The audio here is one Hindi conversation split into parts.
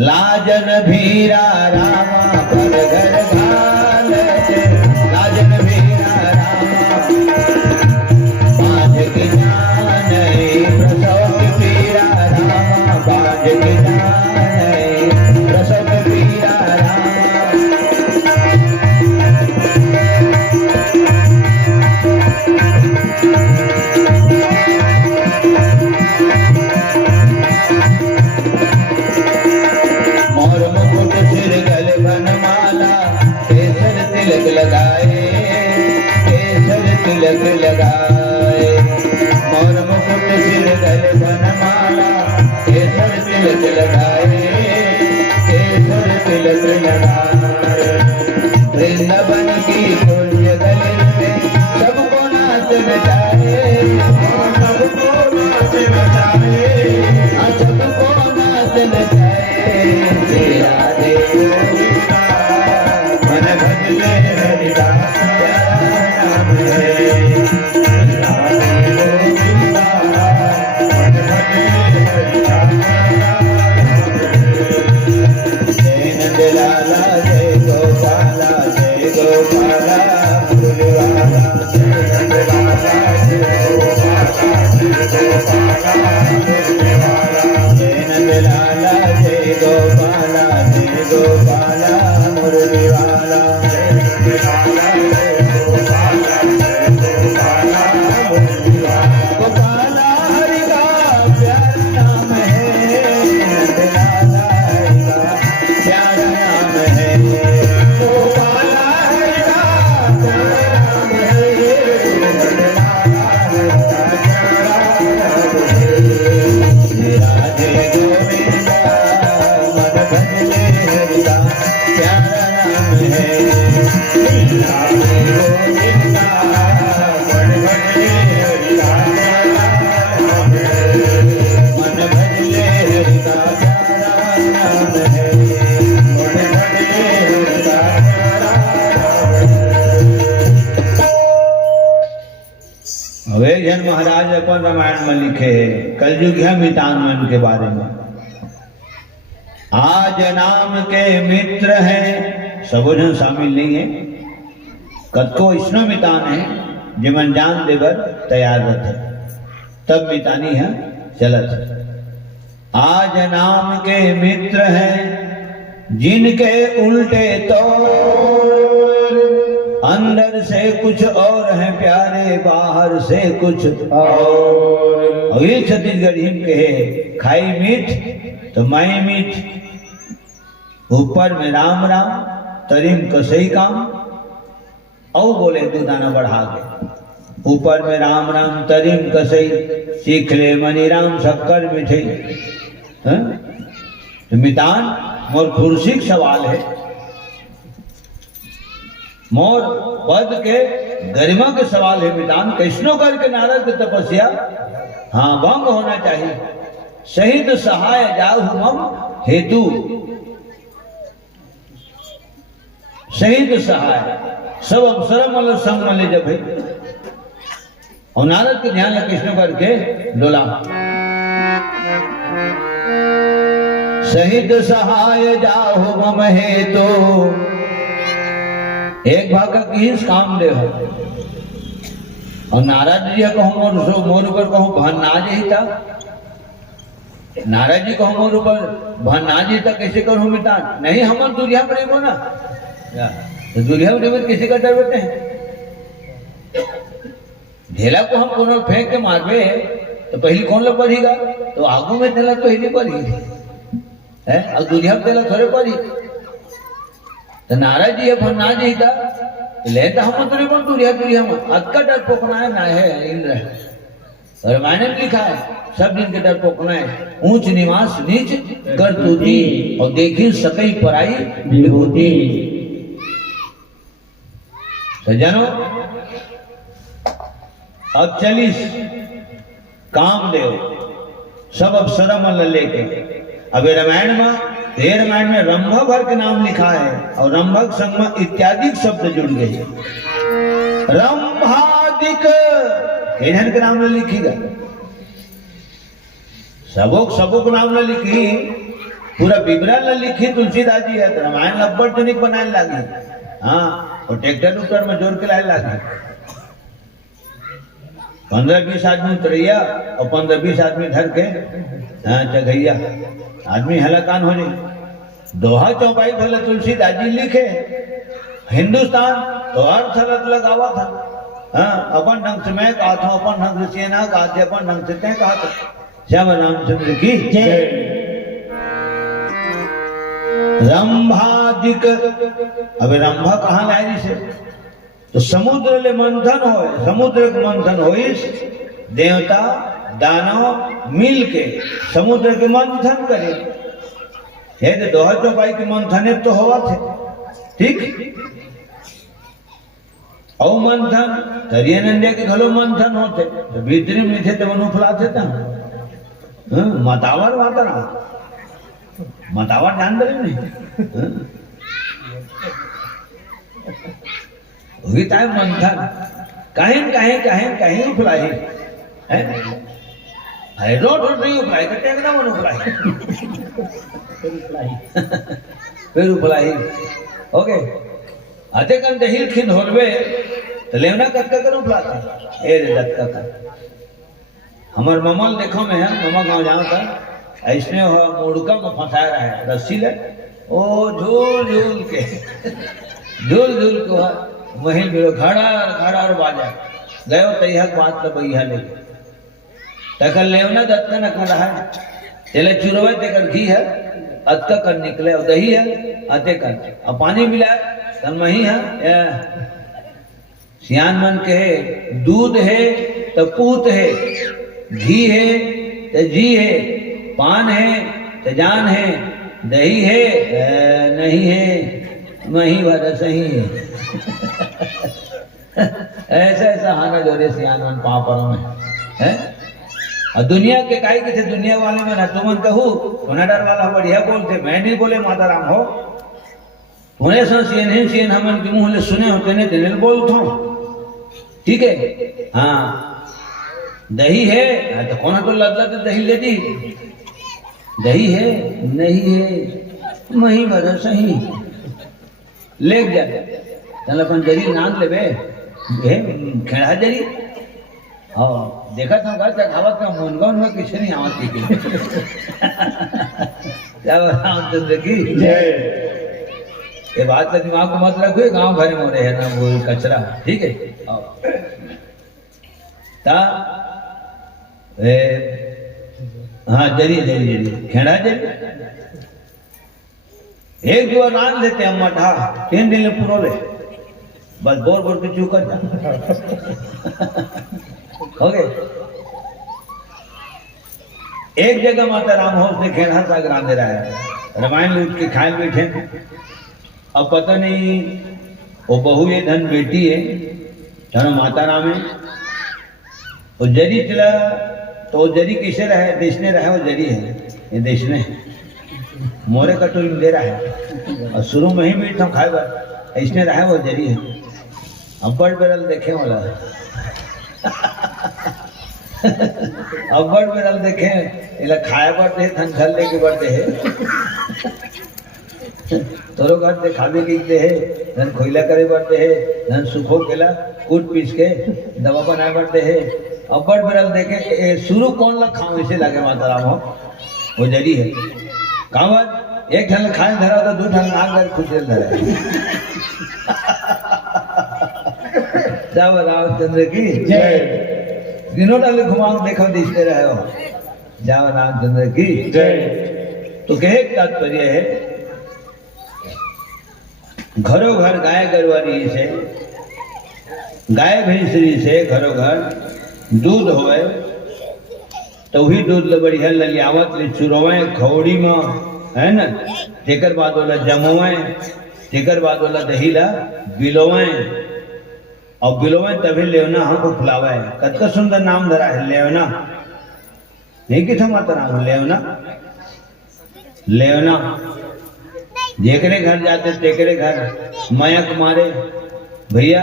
लाजन भीरा रामा पर घर घाल छे, लाजन भीरा रामा बांध की जान प्रसव की पीरा रामा, बांध की जान प्रसव की पीरा रामा। मोर मुकुट सिर गले बनमाला, केसर तिलक लगाए, केसर तिलक लगाए। मोर मुकुट सिर गले बनमाला, केसर तिलक लगाए, केसर तिलक लगाए। वृंदावन की पुण्य गले में सबको नाच नचाए, सबको नाच नचाए, सबको नाच नचाए। राधे गोविंदा मन भजले हरिदास प्यारा नाम है, राधे गोविंदा मन भजले हरिदास प्यारा नाम है। जय नंदलाला जय गोपाला, जय गोपाला फूलवाला, जय नंदलाला जय गोपाला, जय गोपाला फूलवाला, जय नंदलाला जय गोपाला, जय गोपाला मुरलीवाला, जय नंदलाला जय गोपाला, जय गोपाला मुरलीवाला। गोपाला हरि का प्यारा नाम है, नंदलाला हरि का प्यारा नाम है, गोपाला हरि का प्यारा नाम है, नंदलाला हरि का प्यारा नाम है। राधे गोविंदा मन भजले हरिदास प्यारा नाम है, राधे गोविंदा मन भजले हरिदास प्यारा नाम है, मन भजले हरिदास प्यारा नाम है, मन भजले हरिदास प्यारा नाम है। હવે જન મહારાજ अपन रामायण में लिखे कलयुग है मितान के बारे में। आज नाम के मित्र हैं, सब जन शामिल नहीं है, कतको इसनो मितान है जिमन जान देवर तैयार रहते तब मितानी है चलत। आज नाम के मित्र हैं जिनके उल्टे तो अंदर से कुछ और है प्यारे, बाहर से कुछ और। ये छत्तीसगढ़ी में कहे खाई मीठ तो मैं मीठ, ऊपर में राम राम तरीम कसई काम, और बोले दो दाना बढ़ा के, ऊपर में राम राम तरीम कसई, सीख ले मनी राम शक्कर मिठई। तो मितान मोर खुर्सी सवाल है, मोर पद के गरिमा के सवाल है मितान। कैसनो करके नारद की तपस्या हाँ भंग होना चाहिए। शहीद सहाय जाहु मम हेतु, शहीद सहाय सब अवसर मल संग मले जब है। और नारद के ध्यान लग कृष्ण करके डोला। शहीद सहाय जाहु मम हेतु, एक भाग का किस काम दे हो। और नाराज जी कहूँ मोर ऊपर कहूँ भन ना जहीता, नाराज जी कहूँ मोर ऊपर भन ना जहीता कैसे करूँ मितान। नहीं हम दुनिया प्रेम हो ना, तो दुनिया प्रेम किसी का डर होते हैं। ढेला को हम कोनो फेंक के मारबे तो पहली कौन लोग पढ़ेगा, तो आगू में ढेला पहली पढ़ी है, और दुनिया ढेला थोड़े पढ़ी। तो नाराज जी अपन ना जीता लेता हम तो नहीं तुरिया तुरिया हम अक्का डर पोकना है ना है इंद्र है। और रामायण में लिखा है सब दिन के डर पोकना है, ऊंच निवास नीच कर तूती, और देखी सकई पराई विभूति। सज्जनों अब चलिस कामदेव सब अवसर मल लेके। अब रामायण में रामायण में रंभभर के नाम लिखा है, और रंभक संग में इत्यादि शब्द जुड़ गए। रंभादिक इन्हन के नाम लिखीगा, सबोक नाम न लिखी, पूरा विवरण लिखी तुलसीदास जी है तो रामायण लब्बड़ तो नहीं बनाने लगी। हाँ, और ट्रैक्टर उतर में जोर के लाए लगी। 15-20 आदमी उतरैया और 15-20 आदमी धर के चघैया, आदमी हलाकान हो जाए। दोहा चौपाई भले तुलसीदास जी लिखे, हिंदुस्तान तो अर्थ अलग लगावा था। हाँ, अपन ढंग से मैं कहा था, अपन ढंग से सेना कहा था, अपन ढंग से तय कहा था। श्याम रामचंद्र की जय। रंभादिक, अब रंभा कहाँ लाए से? तो समुद्र ले मंथन हो, समुद्र के मंथन होइस, देवता दानव मिल के समुद्र के मंथन करे। हे तो दोहा चौपाई के मंथने तो हुआ थे, ठीक। और मंथन तरिया नंदिया के घलो मंथन होते, तो भीतरी में थे तो मनु फुलाते था। मतावर माता मतावर जान दे नहीं गीता है मंथन कहीं कहीं कहीं कहीं उफलाई है। रोड नहीं उफलाई तो टेकना मन उफलाई फिर उफलाई ओके आते कन दहिल खिन होलवे तो लेवना कटका कर उफलाते ए रे दत्ता का हमार ममल देखो में है ममा गांव जाओ था ऐसने हो मुड़का में फंसाया रहा है रस्सी ले ओ झूल झूल के वहीं बिलो घड़ा घड़ा और बाजा गयो तैहक बात तो भैया ले तकल लेवना दत्ता न कर रहा है चले चुरवे तेकर घी है अतका कर निकले और दही है अते कर और पानी मिलाए तन मही है सियान मन के है दूध है तो पूत है घी है तो जी है पान है तो जान है दही है नहीं है मही भर सही है ऐसा ऐसा हाना जो रे सियान मन पापरों में है और दुनिया के काई के थे दुनिया वाले में ना तुमन कहू उन्हें डर वाला बढ़िया बोलते मैं नहीं बोले माता राम हो उन्हें सीन हमन के मुंह ले सुने होते ने दिल बोलता हूँ ठीक है। हाँ दही है तो कौन तो लदला तो दही ले दी दही है नहीं है मही भर सही लेक जा चल अपन जरी नाद लेबे खेड़ा जरी हाँ देखा था घर खावत का मुनगन में किसी नहीं आवाज की जब रामचंद्र की जय। ये बात का दिमाग को मत रखो गांव भर में हो रहे हैं ना वो कचरा ठीक है। हाँ जरी जरी जरी खेड़ा जरी एक जो नान लेते हम मठा 3 दिन में पुरो ले बस बोर बोर के चूक जा ओके। एक जगह माता राम होश ने खेड़ा साग रांधे रहा है रामायण लूट के खाए बैठे अब पता नहीं वो बहू ये धन बेटी है धनो माता राम है वो जरी चला तो जरी किसे रहे देशने रहे वो जरी है ये देशने मोरे कटोरी में दे रहा है और शुरू में ही मीठ हम खाए इसने रहा वो जरी है अब्बड़ बेरल देखे वाला अब्बड़ बेरल देखे इला खाए पड़ते है धन घर लेके बढ़ते है तोरो घर से खावे कीते है धन खोइला करे पड़ते है धन सुखो केला कूट पीस के दवा बनाए पड़ते है अब्बड़ बेरल देखे शुरू कौन ला खाओ इसे लगे माता राम हो वो जरी है कांवर एक ढंग खाए धरा तो 2 ढंग नाग कर खुश धरा जब रामचंद्र की जय दिनों डाले घुमाओ देखो दिखते रहे हो जब रामचंद्र की जय। तो कहे तात्पर्य है घरों घर गाय गरवारी से गाय भैंसरी से घरों घर दूध होए तो वही दूध ले बढ़िया लियावत ले चुरवे खौड़ी में है ना तेकर बाद वाला जमोए तेकर बाद वाला दही ला बिलोए और बिलोए तभी लेवना हमको फुलावा है कतका सुंदर नाम धरा है लेवना नहीं कि था माता राम लेवना लेवना जेकरे घर जाते तेकरे घर मयक मारे भैया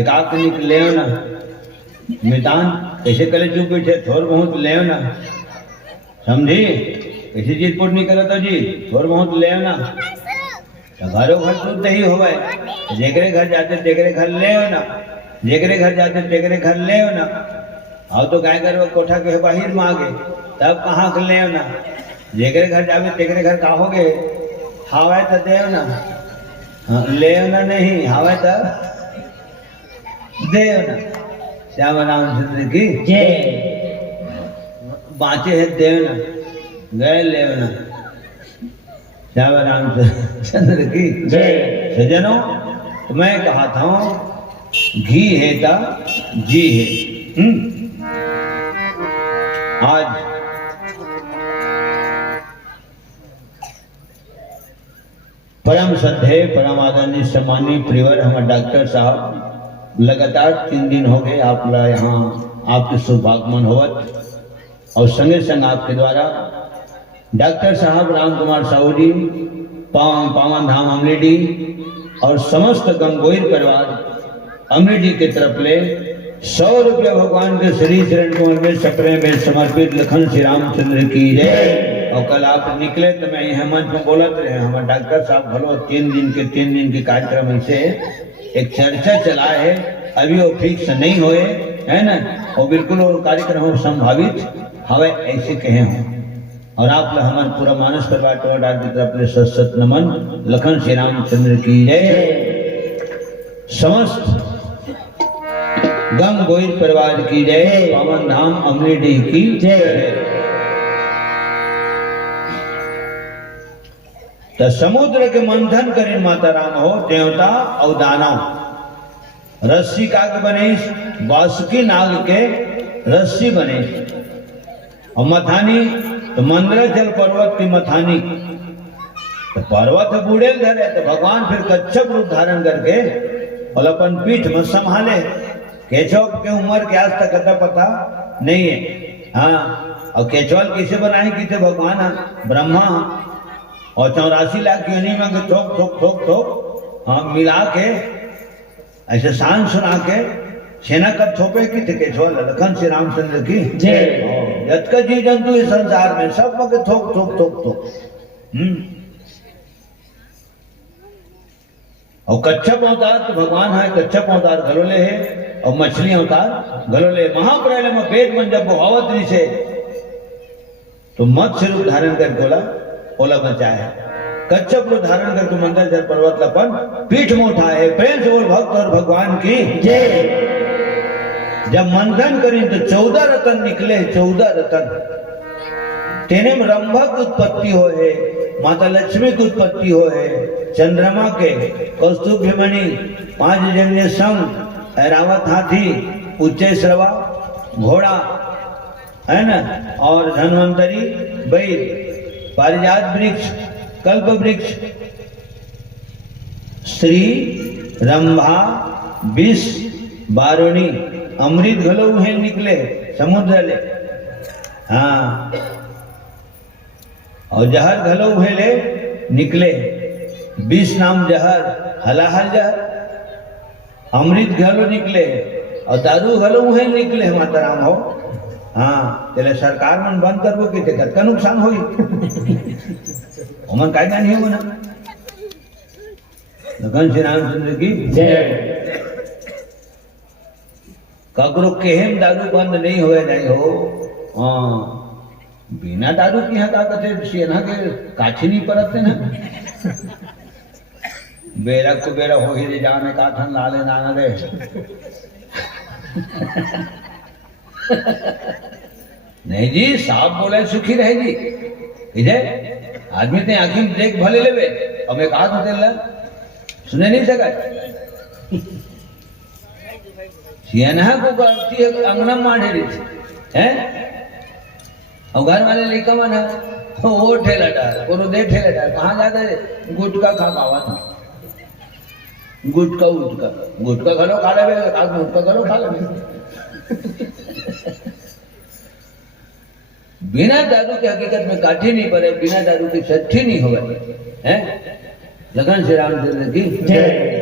एक आख निक लेवना मितान ऐसे कले चुप बैठे थोड़ बहुत लेवना समझी ऐसी चीज पुट निकले तो जी थोड़ा बहुत ले ना तो घरों घर शुद्ध ही हो जेकरे घर जाते तेकरे घर ले ना, जेकरे घर जाते तेकरे घर ले ना। अब तो काय कर कोठा के बाहर मांगे तब कहाँ के ले ना, जेकरे घर जावे तेकरे घर कहोगे हावे तो देव ना, ले ना नहीं हावे तो देव ना। श्याम रामचंद्र की बाँचे है देव ना, गए लेव ना। श्याम रामचंद्र की सजनों, तो मैं कहा था घी है ता जी है। आज परम श्रद्धेय परम आदरणीय सम्मानीय प्रियवर हमारे डॉक्टर साहब लगातार 3 दिन हो गए आप यहाँ आपके सौभागमन होवत और संगे संग आपके द्वारा डॉक्टर साहब राम कुमार साहू जी पावन धाम अमलेडी और समस्त गंगोई परिवार अमलेडी के तरफ ले 100 रुपया भगवान के श्री चरण कमल में सपने में समर्पित लखन श्री रामचंद्र की जय। और कल आप निकले तो मैं यहाँ मंच में बोलत रहे हमारे डॉक्टर साहब भलो 3 दिन के कार्यक्रम से एक चर्चा चला है, अभी वो फिक्स नहीं हुए है ना, वो बिल्कुल वो कार्यक्रम संभावित हवे ऐसे कहे हों। और आप लोग हमारे पूरा मानस परिवार टोडार की तरफ ले सत नमन लखन श्री रामचंद्र की जय। समस्त गंगोई परिवार की जय, पावन धाम अमलेडी की जय। तो समुद्र के मंथन करें माता राम हो देवता और दानव, रस्सी का के बने बासुकी नाग के रस्सी बने और मथानी तो मंदराचल पर्वत की मथानी, तो पर्वत बूढ़े धरे तो भगवान फिर कच्छप रूप धारण करके और अपन पीठ में संभाले। केचव के उम्र के आज तक अता पता नहीं है। हाँ, और केचवल किसे बनाए कि थे भगवान ब्रह्मा और 84 लाख योनि में ठोक ठोक ठोक ठोक हाँ मिला के ऐसे शान सुना के सेना कब थोपे की थे केचवल लखन श्री रामचंद्र की जय। यत का जी जंतु इस संसार में सब मगे थोक थोक थोक थोक। और कच्छप अवतार तो भगवान है, कच्छप अवतार गलोले है और मछली अवतार गलोले। महाप्रलय में पेट में जब आवत नहीं से तो मत्स्य रूप धारण कर ओला बचा है, कच्छप रूप धारण करके मंदराचल पर्वत लपन पीठ में उठाए। प्रेम से बोल भक्त और भगवान की जय। जब मंथन करें तो 14 रतन निकले, 14 रतन तेने में रंभक उत्पत्ति हो है, माता लक्ष्मी की उत्पत्ति हो है, चंद्रमा के कौस्तुभ मणि 5 जन्य संग ऐरावत हाथी उच्च श्रवा घोड़ा है ना, और धन्वंतरी बैल पारिजात वृक्ष कल्प वृक्ष श्री रंभा विष बारुणी अमृत घलो है निकले समुद्र ले। हाँ, और जहर घलो है ले निकले, विष नाम जहर हलाहल जहर, अमृत घलो निकले और दारू घलो है निकले माता राम हो। हाँ, चले सरकार मन बंद करबो कि देखत का नुकसान होई ओमन काय नहीं हो ना। लखन श्री रामचंद्र की जय। ककरो केहेम दारू बंद नहीं होए नहीं हो। हाँ, बिना दारू की यहाँ का कहते सेना के काठी नहीं परतते ना। बेरा को बेरा हो ही जाने काठन लाले नाना दे। नहीं जी, साफ बोले सुखी रहेगी विजय। आदमी ते आखिर देख भले लेवे और मैं कहा तो तेल सुने नहीं सका। सियाना को करती है अंगना मारे रही है और घर वाले लिखा मना वो ठेला डाल को दे ठेला डाल कहाँ जाता है गुटका खा पावा था गुटका उटका गुटका घरो खा ले गुटका घरो खा ले। बिना दारू के हकीकत में काठी नहीं पड़े, बिना दारू की सच्ची नहीं हो गई है। लखन श्री रामचंद्र की जय।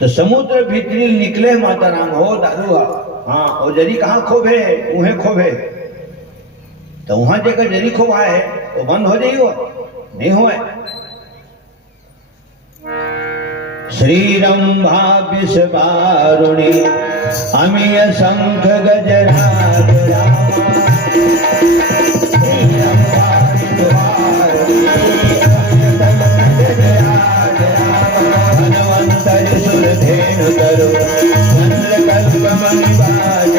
तो समुद्र भीतरी निकले माता राम हो दारू। हाँ, और जरी कहाँ खोभे उहे खोभे तो वहां जगह जरी खूब है तो बंद हो जाइयो नहीं हुआ। श्रीरंभा विषवारुणी अमीय शंख गजराज धन्वंतरि सुर धेनु तरु चंद्रकल्प मणिवाज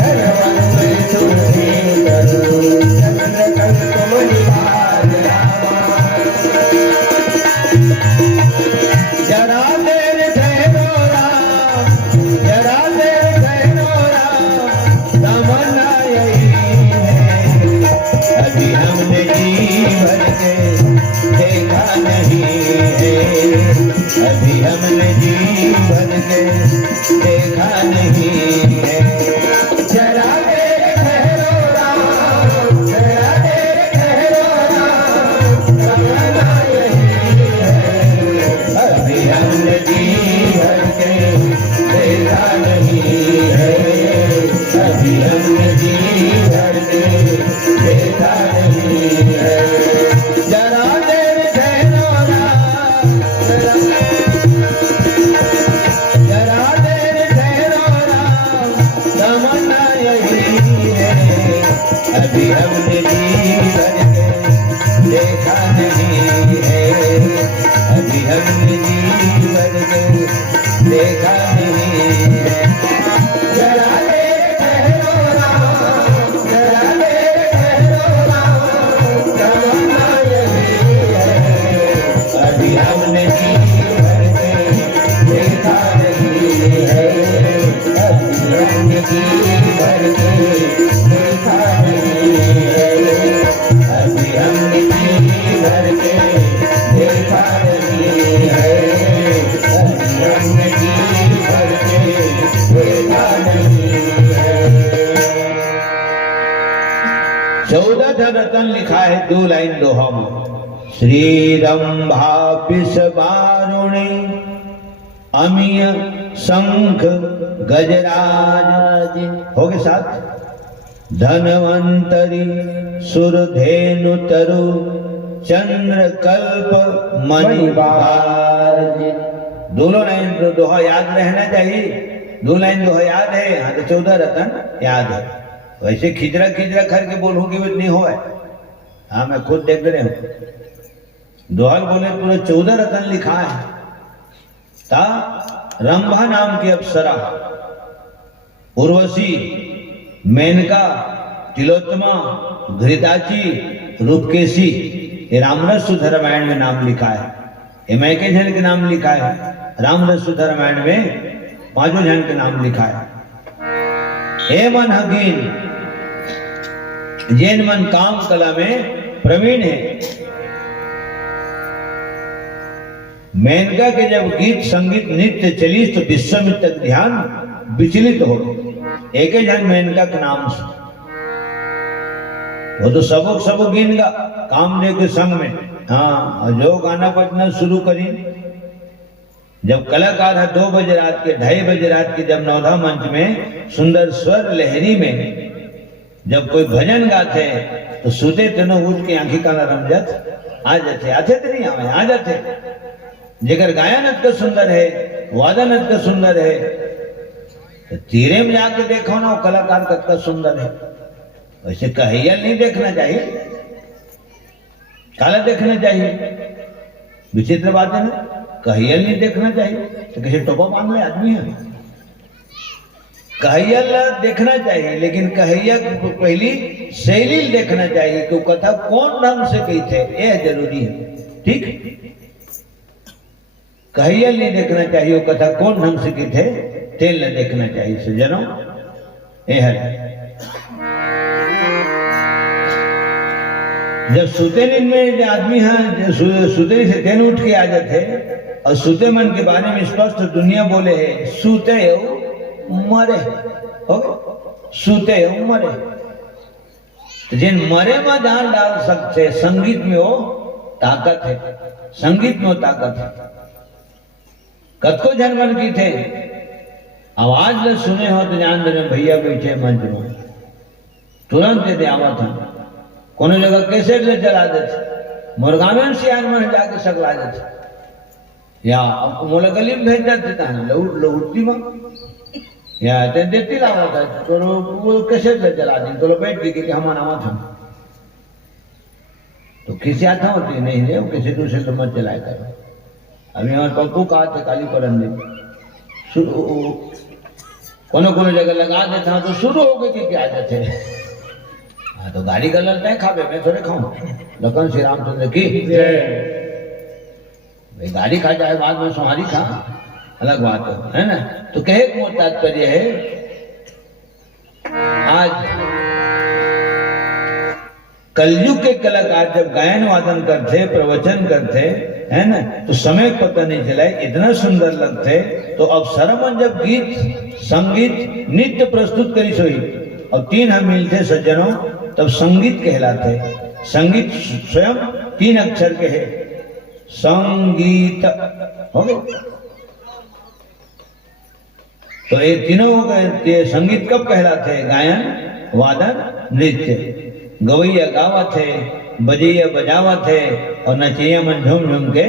धन्वंतरि सुर धेनु तरु चंद्रकल्प मणिवाज जरा देर ठहरो राम, जरा देर ठहरो राम, तमन्ना यही है अभी हमने जी भर के देखा नहीं है, अभी हमने जी भर के देखा नहीं है। जरा देर ठहरो राम, जरा देर ठहरो राम, तमन्ना यही है अभी हमने जी भर के देखा नहीं है, अभी हमने जी भर के देखा नहीं है। जरा देर ठहरो राम, जरा देर ठहरो राम, तमन्ना यही है अभी हमने जी भर के देखा नहीं है, अभी हमने जी भर के देखा नहीं है। जरा देर ठहरो राम, जरा देर ठहरो राम, तमन्ना यही है अभी हमने जी भर के देखा नहीं है, अभी हमने जी भर के देखा नहीं है, अभी हमने जी भर के देखा नहीं है, अभी हमने जी भर के देखा नहीं है। 14 रतन लिखा है 2 लाइन दोहा में। श्रीरंभा पिसवारुणी अमीय शंख गजराज हो गए साथ, धन्वंतरि सुरधेनु तरु चंद्रकल्प मणिवाज। दोनों लाइन दोहा याद रहना चाहिए, 2 लाइन दोहा याद है, हाँ तो 14 रतन याद है। वैसे खिजरा खिजरा करके बोलूंगी वो नहीं हो, हाँ मैं खुद देख रहे हूँ। दोहल बोले पूरे 14 रतन लिखा है। ता रंभा नाम की अप्सरा, उर्वशी, मेनका, तिलोत्तमा, घृताची, रूपकेशी, ये रामरस सुधा रामायण में नाम लिखा है। ये मैके जन के नाम लिखा है, रामरस सुधा रामायण में 5 जन के नाम लिखा है। हे मन हकीन, जैन मन काम कला में प्रवीण है। मेनका के जब गीत संगीत नृत्य चली तो विश्वामित्र तक ध्यान विचलित हो, एक ही जन मेनका के नाम से। वो तो सबक गिन गा कामदेव के संग में, हाँ जो गाना बजना शुरू करी। जब कलाकार है 2 बजे रात के 2:30 बजे रात के जब नौधा मंच में सुंदर स्वर लहरी में जब कोई भजन गाते तो सुते तेनो उठ के आंखी काला रम जात आ जाते, आते तो नहीं आवे आ जाते। जेकर गायन का सुंदर है, वादन का सुंदर है, तो तीरे में जाके देखो ना वो कलाकार का सुंदर है। वैसे कहियल नहीं देखना चाहिए, काला देखना चाहिए। विचित्र बात है ना, कहियल नहीं देखना चाहिए तो किसी टोपा बांध ले आदमी है। कहियल देखना चाहिए, लेकिन कहिया पहली शैली देखना चाहिए कि कथा कौन ढंग से कही थे, यह जरूरी है। ठीक, कहियल नहीं देखना चाहिए, वो कथा कौन ढंग से की थे तेल न देखना चाहिए। सज्जनों यह है। जब सूते नींद में आदमी है सूते से दिन उठ के आ जाते और सूते मन के बारे में स्पष्ट दुनिया बोले है, सूते मरे हो, सूते मरे। तो जिन मरे में जान डाल सकते, संगीत में वो ताकत है, संगीत में वो ताकत है। कतको जनमन की थे आवाज ले सुने हो तो जान दे भैया बैठे मंच में। तुरंत दे आवा था कोनो जगह कैसेट ले चला देते मुर्गामें सियान में जाके सकला देते या मोला गली में भेज देते था लौटती में या ते देती लावा था तो वो कैसेट ले चला दी तो बैठ गई कि हम आवा था तो किसी आता होती नहीं रे किसी दूसरे तो मत चलाया करो। अभी हमारे पप्पू कहा थे काली परम ने शुरू कोनो कोनो जगह लगा देता तो शुरू हो गई कि आ जाते हाँ तो गाड़ी गलत नहीं खावे मैं थोड़े खाऊं लखन श्री रामचंद्र की भाई गाड़ी खा जाए बाद में सुहारी खा अलग बात है ना। तो कहे को तात्पर्य है आज कलयुग के कलाकार जब गायन वादन करते प्रवचन करते है ना तो समय पता नहीं चला इतना सुंदर लगते। तो अब सरमन जब गीत संगीत नित्य प्रस्तुत करी सोई और तीन हम मिलते सज्जनों तब संगीत कहलाते। संगीत स्वयं 3 अक्षर के है संगीत हो गए तो ये तीनों हो गए। संगीत कब कहलाते गायन वादन नृत्य गवैया गावत है बजैया बजावत है और नचैया मन झूम झूम के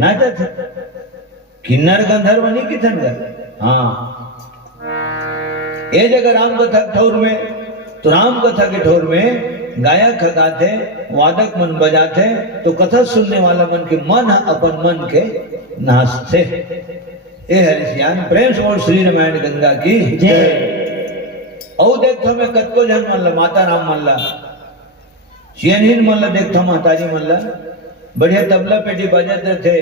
नाचत है। किन्नर गंधर्व नहीं किथन गर हाँ ये जगह राम कथा ठौर में तो राम कथा के ठौर में गायक गाते वादक मन बजाते तो कथा सुनने वाला मन के मन अपन मन के नाचते। ए हरिसियान प्रेम से बोल श्री रामायण गंगा की जय। औ देखो मैं कतको जन मन ला माता राम मन ला चियनहीन मन ला देखो माताजी मन ला बढ़िया तबला पेटी बजाते थे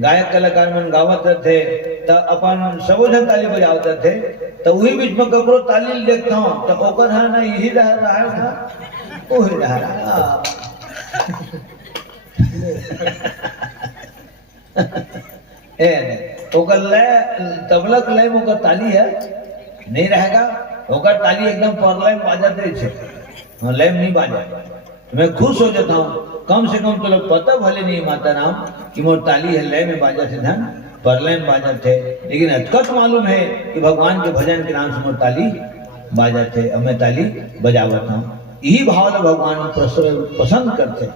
गायक कलाकार मन गावत थे तो अपन सबो जन ताली बजावते थे तो वही बीच में ककरो ताली देखता हूँ तो ओकर हाँ ना यही रह रहा है वही रह रहा ओकर लय तबला के लय में ओकर ताली है नहीं रहेगा ओकर ताली एकदम परलय में बाजते छे लय में नहीं बाजा तो मैं खुश हो जाता हूँ। कम से कम तो लोग पता भले नहीं माता राम कि मोर ताली है लय में बाजा थे धन परलय में बाजा थे लेकिन हकीकत मालूम है कि भगवान के भजन के नाम से मोर ताली बाजा थे और मैं ताली बजावता हूँ। यही भाव भगवान पसंद करते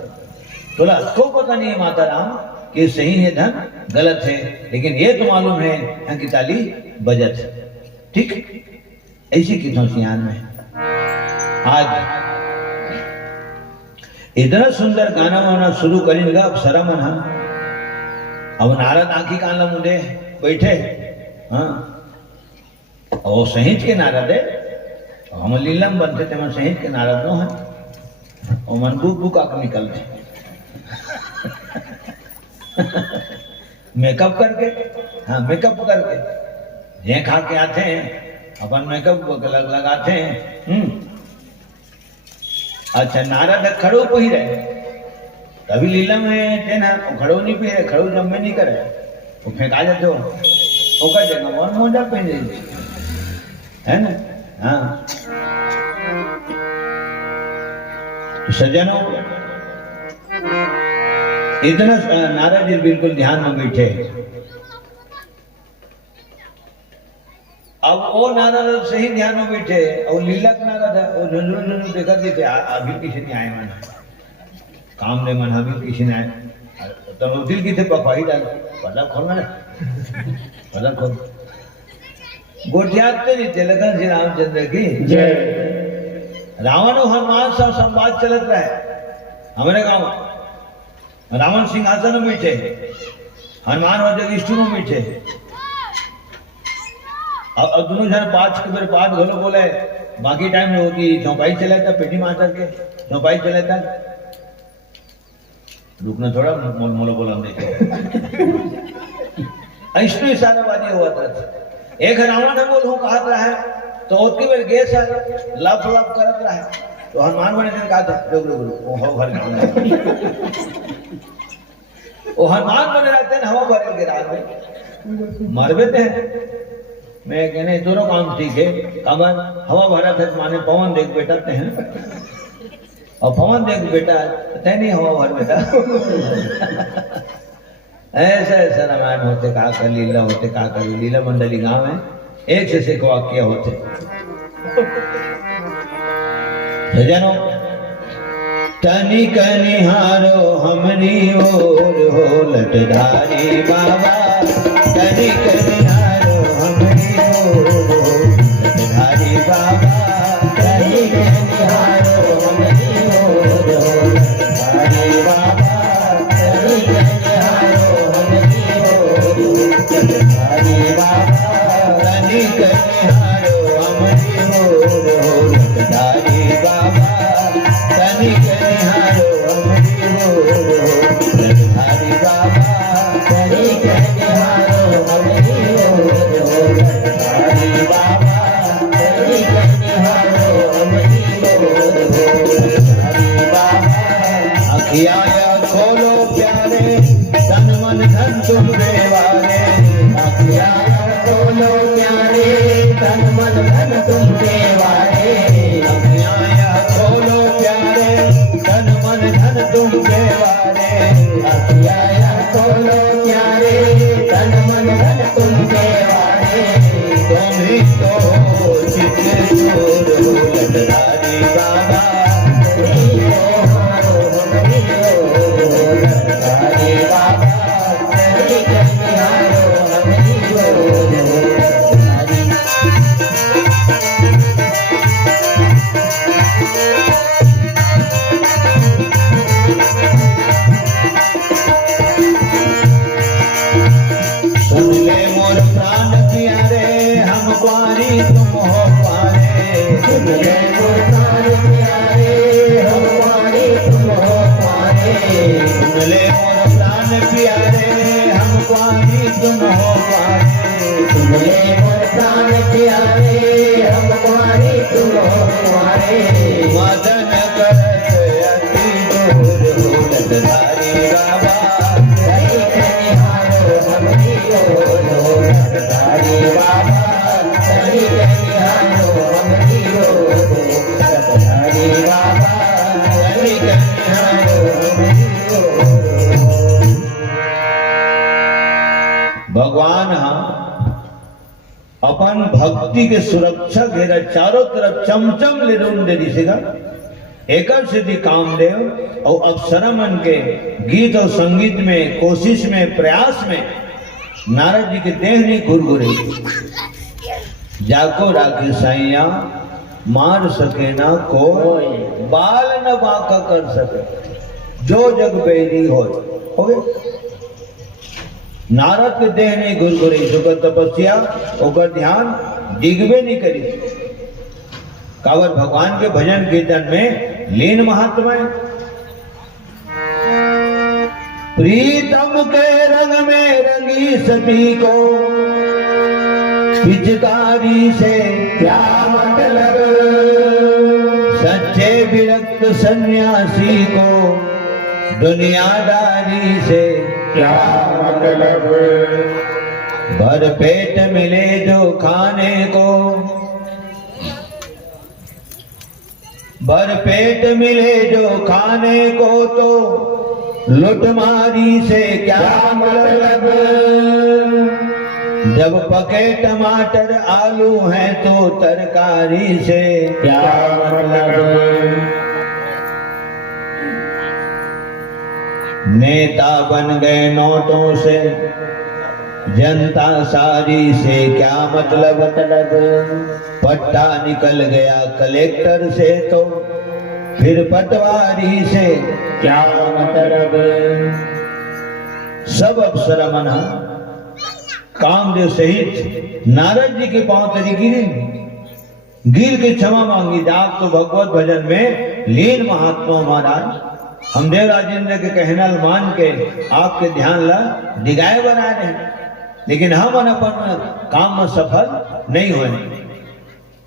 बोला को पता नहीं है माता राम कि सही है धन गलत है लेकिन ये तो मालूम है कि ताली बजत है ठीक। ऐसी कितों सियान में आज इतना सुंदर गाना वाना शुरू करेंगे अब सरमन हम अब नारद आंखी काला मुझे बैठे हाँ और सहित के नारद है हम लीलम बनते थे सहित के नारद नो है और मन बुक आक निकलते मेकअप करके हाँ मेकअप करके ये खा के आते हैं अपन मेकअप लगाते हैं अच्छा नारद खड़ो पही रहे तभी लीला में थे ना वो खड़ो नहीं पी रहे खड़ो जब में नहीं करे वो फेंका जाते हो ओकर जगह वन मोजा पहन जाइए है ना हाँ तो सज्जनों इतना नारद जी बिल्कुल ध्यान में बैठे। अब वो नारद सही ध्यान में बैठे और लीलक नारद है वो झुंझुन देखा देते अभी किसी नहीं आए मन काम ने मन अभी किसी ने आए तो दिल की थे पपाई डाल पता खोल ना पता खोल गोठियाते नहीं थे लखन श्री रामचंद्र की जय। रावण और हनुमान सब संवाद चलत रहे हमारे गाँव रावण सिंहासन में बैठे हनुमान और जगह में बैठे अब दोनों जन पाँच के मेरे पाँच घरों बोले बाकी टाइम में होती चौपाई चलाता पेटी मास्टर के चौपाई चलाता रुकना थोड़ा मोलो बोला देखे ऐसा इशाराबाजी हुआ था। एक रावण ने बोल कहा रहा है तो उसकी बार गैस है लफ लफ करत रहा है तो हनुमान बने दिन कहा था रुक रुक रुक वो हवा भर वो हनुमान बने रहते हैं हवा भर के रात में मर बेते हैं मैं कहने दोनों काम ठीक है कमर हवा भरा था माने पवन देख बेटा ते हैं और पवन देख बेटा ते नहीं हवा भर बेटा ऐसा ऐसा रामायण होते का कर लीला होते का कर लीला मंडली गांव है एक से वाक्य होते सजनो तनिक निहारो हमरी ओर हो लटधारी बाबा, तनिक निहारो हमरी ओर हो लटधारी बाबा, तनिक निहारो हमरी ओर हो लटधारी बाबा, तनिक निहारो हमरी ओर हो लटधारी बाबा, तनिक निहारो हमरी ओर हो लटधारी बाबा, तनिक निहारो हमरी ओर हो लटधारी बाबा, तनिक निहारो हमरी ओर हो लटधारी बाबा, तनिक निहारो हमरी ओर हो लटधारी बाबा। अखिया खोलो प्यारे तन मन धन तुम देवारे, अखिया खोलो प्यारे तन मन धन तुम देवारे, अखिया खोलो प्यारे तन मन धन तुम देवारे, अखिया खोलो प्यारे तन मन धन तुम देवारे, तुम ही तो चित चोर हो लटधारी बाबा, तुम ही तो हमरी ओर हो लटधारी बाबा, तनिक निहारो हमरी ओर हो लटधारी। सुन ले मोर प्राण प्यारे हम कुंवारी तुम हो पारे, सुन ले मोर प्राण प्यारे हम कुंवारी तुम हो पारे, सुन ले मोर प्राण प्यारे हम कुंवारी तुम हो पारे, सुन ले मोर प्राण प्यारे हम कुंवारी तुम हो पारे, मदन करत अति दूर हो लटधारी बाबा, तनिक निहारो हमरी ओर हो लटधारी बाबा, तनिक निहारो हमरी ओर हो लटधारी बाबा, तनिक निहारो हमरी ओर हो। भगवान अपन भक्ति के सुरक्षा घेरा चारों तरफ चमचम ले दे दिसेगा। एकर सिद्धि कामदेव और अप्सरा मन के गीत और संगीत में कोशिश में प्रयास में नारद जी के देह नहीं घुरघुरी, जाको राखी साइया मार सके ना कोई, बाल न बांका कर सके जो जग बेरी हो गए। नारद के देह नहीं घुरघुरी, सुकर तपस्या ओकर ध्यान डिगबे नहीं करी, कावर भगवान के भजन कीर्तन में लीन महात्मा है। प्रीतम के रंग में रंगी सती को पिचकारी से क्या मतलब, सच्चे विरक्त सन्यासी को दुनियादारी से क्या मतलब, भर पेट मिले जो खाने को, भर पेट मिले जो खाने को तो लुटमारी से क्या मतलब, जब पके टमाटर आलू हैं तो तरकारी से क्या मतलब, नेता बन गए नोटों से जनता सारी से क्या मतलब, पट्टा निकल गया कलेक्टर से तो फिर पटवारी से क्या मतलब। सब अप्सरा मना कामदेव सहित नारद जी के पांव तरी गिरे, गिर के क्षमा मांगी। आप तो भगवत भजन में लीन महात्मा महाराज, हम देव राजेंद्र के कहना मान के आपके ध्यान ला दिगाए बना रहे, लेकिन हम अपन काम में सफल नहीं हुए।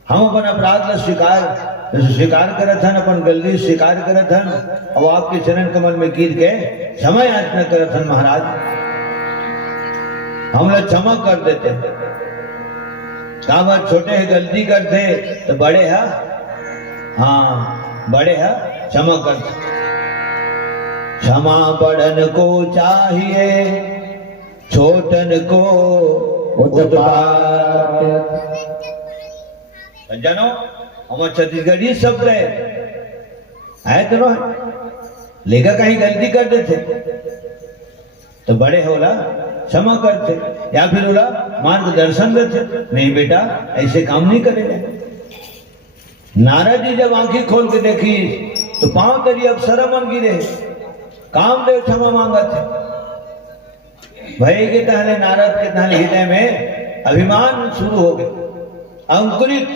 हम अपन अपराध ला स्वीकार करत हन, अपन गलती स्वीकार करत हन और आपके चरण कमल में गिर के क्षमा याचना करत हन। महाराज हम लोग क्षमा कर देते, काम छोटे गलती करते तो बड़े है, हाँ बड़े है क्षमा करते। क्षमा बड़न को चाहिए छोटन को उत्पात। जानो हमारे छत्तीसगढ़ी शब्द है आए तो नो लेकर कहीं गलती कर देते तो बड़े होला क्षमा करते, या फिर बोला मार्गदर्शन देते, नहीं बेटा ऐसे काम नहीं करेगा। नारद जी जब आंखें खोल के देखी तो पांव तरी अप्सरा मन गिरे, कामदेव क्षमा मांगा थे। भय के तहले नारद के तहले हृदय में अभिमान शुरू हो गए, अंकुरित,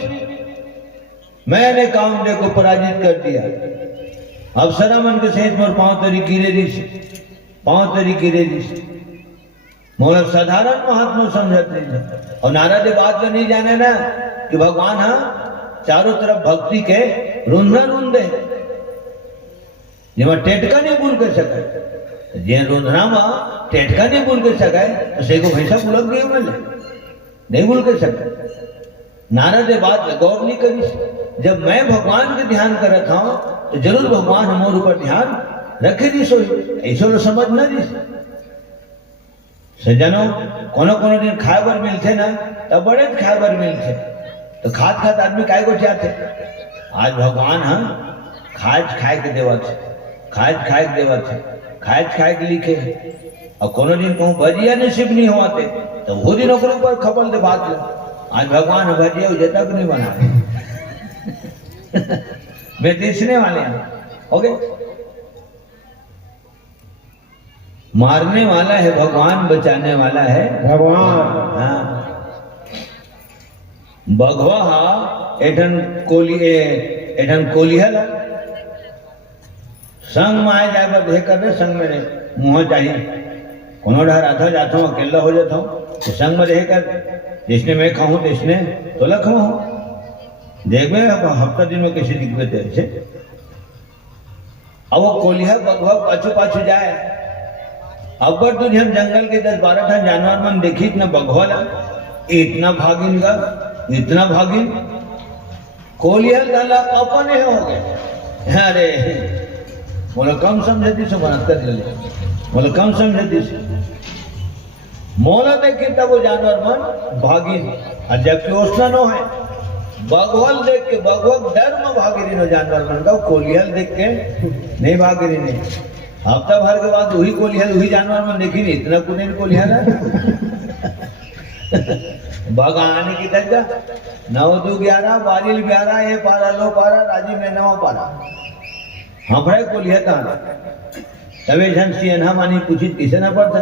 मैंने कामदेव को पराजित कर दिया। अप्सरा मन के सहित मोर पांव तरी गिरे ऋषि, पांव तरी गिरे ऋषि मोर साधारण महात्मा समझते हैं। और नारद ये बात तो नहीं जाने ना कि भगवान हाँ चारों तरफ भक्ति के रुंधा रुंदे जेमा टेटका नहीं बोल कर सके, जे रुंधना में टेटका नहीं बोल कर सके तो से को भैंसा बुलक गई मैंने नहीं बोल कर सके। नारद ये बात गौर नहीं करी, जब मैं भगवान के ध्यान कर रहा हूं तो जरूर भगवान हमारे ऊपर ध्यान रखे दी, सो ऐसा तो समझ न दी। सज्जनों कोनो कोनो दिन खाए बर मिलते ना तब बड़े खाए बर मिलते, तो खात खात आदमी काय को चाहते, आज भगवान हम खाए के देवत है, खाए के देवत है, खाए के लिखे। और कोनो दिन कहूँ भजिया नसीब नहीं होते तो वो दिन ओकरे ऊपर खपल दे बात ले, आज भगवान भजिया उजता को नहीं बना बेचने वाले हैं हो गए। मारने वाला है भगवान, बचाने वाला है भगवान। हाँ बघवा एठन कोलिहल संग में आए जाए पर देख कर संग में रहे, मुँह चाहिए कोनो डर आता जाता हूँ अकेला हो जाता हूँ तो संग में रह कर जिसने मैं खाऊं जिसने तो लखवा हूं देख में हफ्ता दिन में कैसे दिक्कत है। अब वो कोलिहा बघवा पाछू पाछू जाए, अब्बर तुझे हम जंगल के 10-12 ठा जानवर मन देखी इतना बघवाला इतना भागिन का इतना भागिन कोलिया दाला अपने हो गए। अरे बोले कम समझती सो बनत कर ले, बोले कम समझती से मोला देखी तब वो जानवर मन भागिन, और जबकि ओसना नो है बघवल देख के बघवल डर में भागी रही नो जानवर मन का, कोलियल देख के नहीं भागी रही नहीं। हफ्ता भर के बाद वही कोलिहल वही जानवर में देखी नहीं, इतना कुछ नहीं कोलिहल भगाने की दर्जा 9-2-11 बारिल 11 ये पारा लो पारा राजी में 9 पारा हाँ भाई कोलिहल कहाँ तबे झन सियन मानी पूछी किसे ना पड़ता।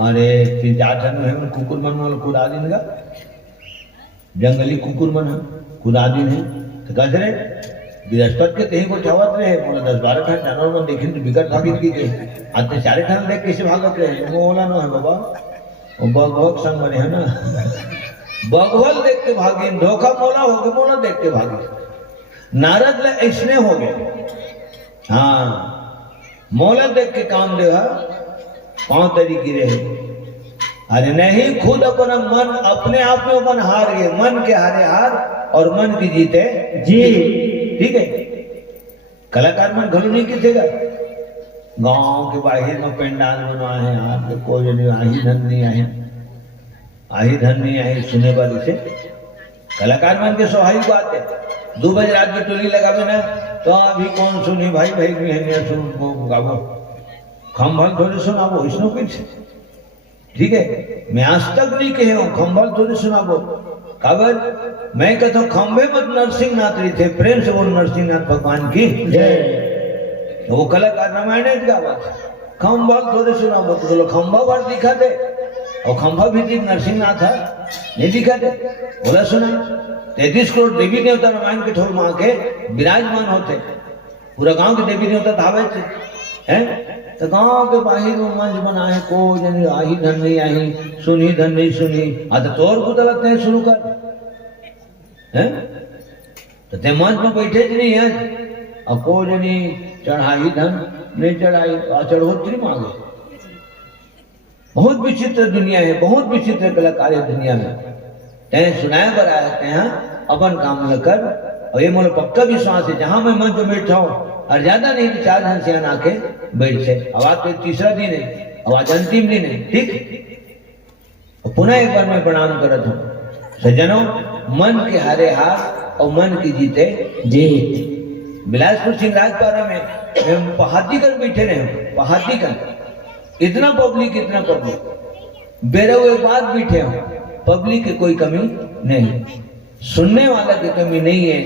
अरे 3-4 ठन है कुकुर मन वाला खुदा दिन का जंगली कुकुर मन खुदा दिन है तो कह रहे बृहस्पति के कहीं को चावत रहे, बोला 10-12 ठन जानवर मन देखी तो बिकट भागित की गई, आते 4 ठन देख कैसे भागत रहे, वो बोला नो है बाबा वो बघवक संग बने है ना बघवल देख के भागी, धोखा मोला हो गए मोला देख के भागी। नारद ले ऐसने हो गए, हाँ मोला देख के काम दे पांव तरी गिरे। अरे नहीं खुद अपना मन अपने आप में अपन हार गए, मन के हारे हार और मन की जीते जी। ठीक है कलाकार मन घलो नहीं किसेगा, गांव के बाहर में पंडाल बनवाए हैं आपके कोई नहीं आही धन नहीं आए, आही धन नहीं आए सुने वाले से कलाकार मन के स्वाभाविक बात है। 2 बजे रात की टोली लगावे ना तो अभी कौन सुनी भाई भाई भी है सुन गावो खम्भल थोड़े सुनाबो इसनो कुछ ठीक है। मैं आज तक नहीं कहे हूँ खम्भल थोड़े सुनाबो खबर, मैं कहता हूँ खम्भे मत नरसिंह नाथ रही थे, प्रेम से बोल नरसिंह नाथ भगवान की जय। वो कलाकार रामायण गावा खम्भल थोड़े सुनाबो तो बोलो खम्भा बार दिखा दे, और खम्भा भी दिख नरसिंह नाथ है नहीं दिखा दे, बोला सुना 33 करोड़ देवी देवता रामायण के ठोर माँ के विराजमान होते, पूरा गांव के देवी देवता धावे थे हैं। तो गांव के बाहर में मंच बना है को जन आही धन नहीं आई सुनी धन नहीं सुनी, तो तोर को लगते हैं शुरू कर हैं तो ते मंच में बैठे ज नहीं है, अब को जनी चढ़ाई धन नहीं चढ़ाई चढ़ोतरी मांगे। बहुत विचित्र दुनिया है, बहुत विचित्र कलाकार है दुनिया में। तैने सुनाया पर आते हैं अपन काम लेकर, और ये मोला पक्का विश्वास है जहां मैं मंच में बैठा हूँ और ज्यादा नहीं तो 4 जन से आके बैठ से। अब आज तो तीसरा दिन है, अब आज अंतिम दिन है ठीक। पुनः एक बार मैं प्रणाम करता हूँ सज्जनों, मन के हारे हार और मन की जीते जीत। बिलासपुर सिंह राजपारा में पहाड़ी कर बैठे रहे, पहाड़ी कर इतना पब्लिक बेरे हुए बात बैठे हो, पब्लिक की कोई कमी नहीं, सुनने वाला की कमी नहीं है,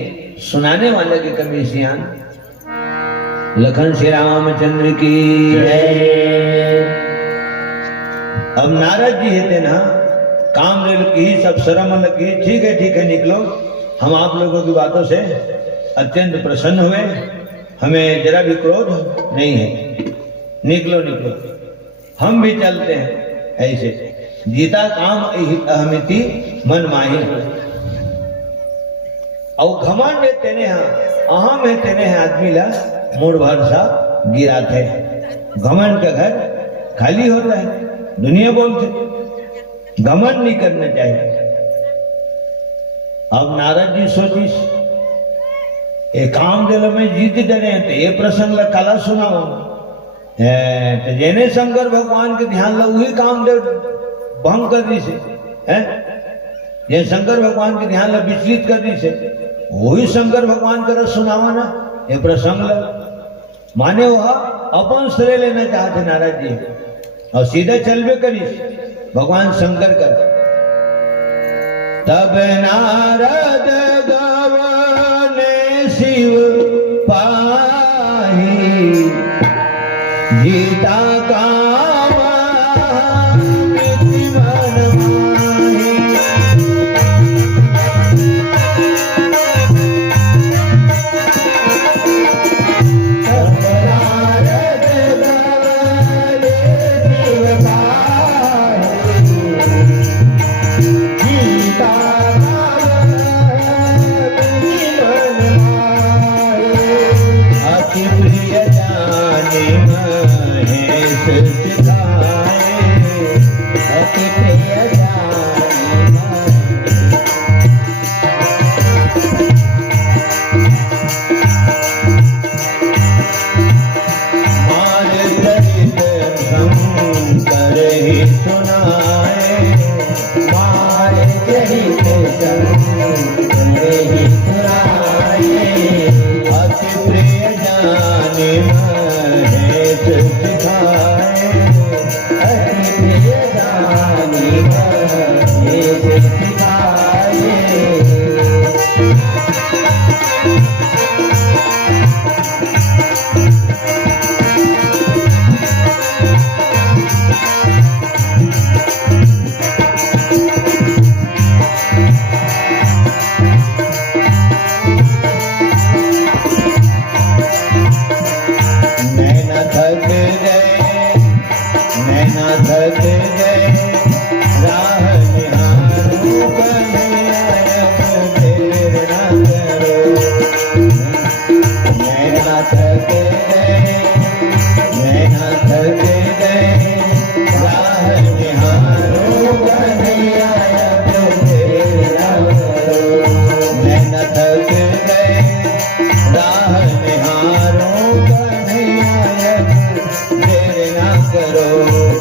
सुनाने वाले की कमी सियान। लखन श्री रामचंद्र की जय। अब नारद जी है ना, काम रेल की सब शर्म लगी, ठीक है निकलो, हम आप लोगों की बातों से अत्यंत प्रसन्न हुए, हमें जरा भी क्रोध नहीं है, निकलो हम भी चलते हैं। ऐसे गीता काम अहमिति मन माही और घमंड तेने अहम है तेने आदमी ला मूड भरसा गिरा थे। घमंड का घर खाली होता है, दुनिया बोलते, घमंड नहीं करना चाहिए। अब नारद जी सोचिस ये काम दिल में जीत डरे तो ये प्रसंग कला सुनाओ, तो जेने शंकर भगवान के ध्यान लो वही काम दे भंग कर दी से है, ये शंकर भगवान के ध्यान ला विचलित कर दी से वही शंकर भगवान का रस सुनावा ना, ये प्रसंग ला माने वह अपन श्रेय लेना चाहते नारद जी और सीधा चलबे करी भगवान शंकर कर। तब नारद गवने शिव पाही गीता काम अहमिति मन माही। तब नारद गवने शिव पाही गीता अति प्रिय जाने महेश सिखाए, अति प्रिय जाने मार चरित शंकर ही सुनाए, मार चरित शंकर ही सुनाए। अति प्रिय जाने महेश सिखाए, अति प्रिय जाने महेश सिखाए। नैना थक गए राह निहारूं कन्हैया देर न करो। नैना थक गए राह निहारूं कन्हैया देर न करो। नैना थक गए राह निहारूं कन्हैया देर न करो।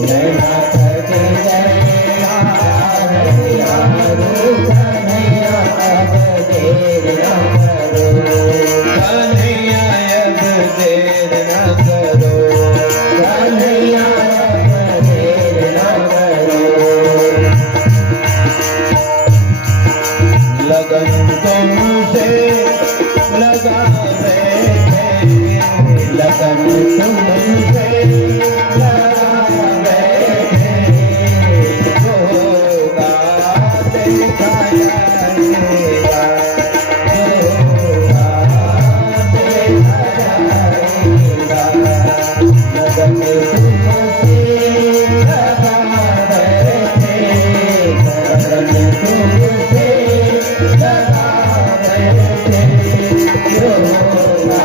नैना थक गए राह निहारूं कन्हैया देर न करो। कन्हैया देर न करो, कन्हैया देर न करो। लगन तुमसे लगा बैठे, लगन तुमसे लगा बैठे, होगा देखा जाएगा, होगा देखा जाएगा। लगन तुमसे लगा बैठे, लगन तुमसे लगा बैठे, होगा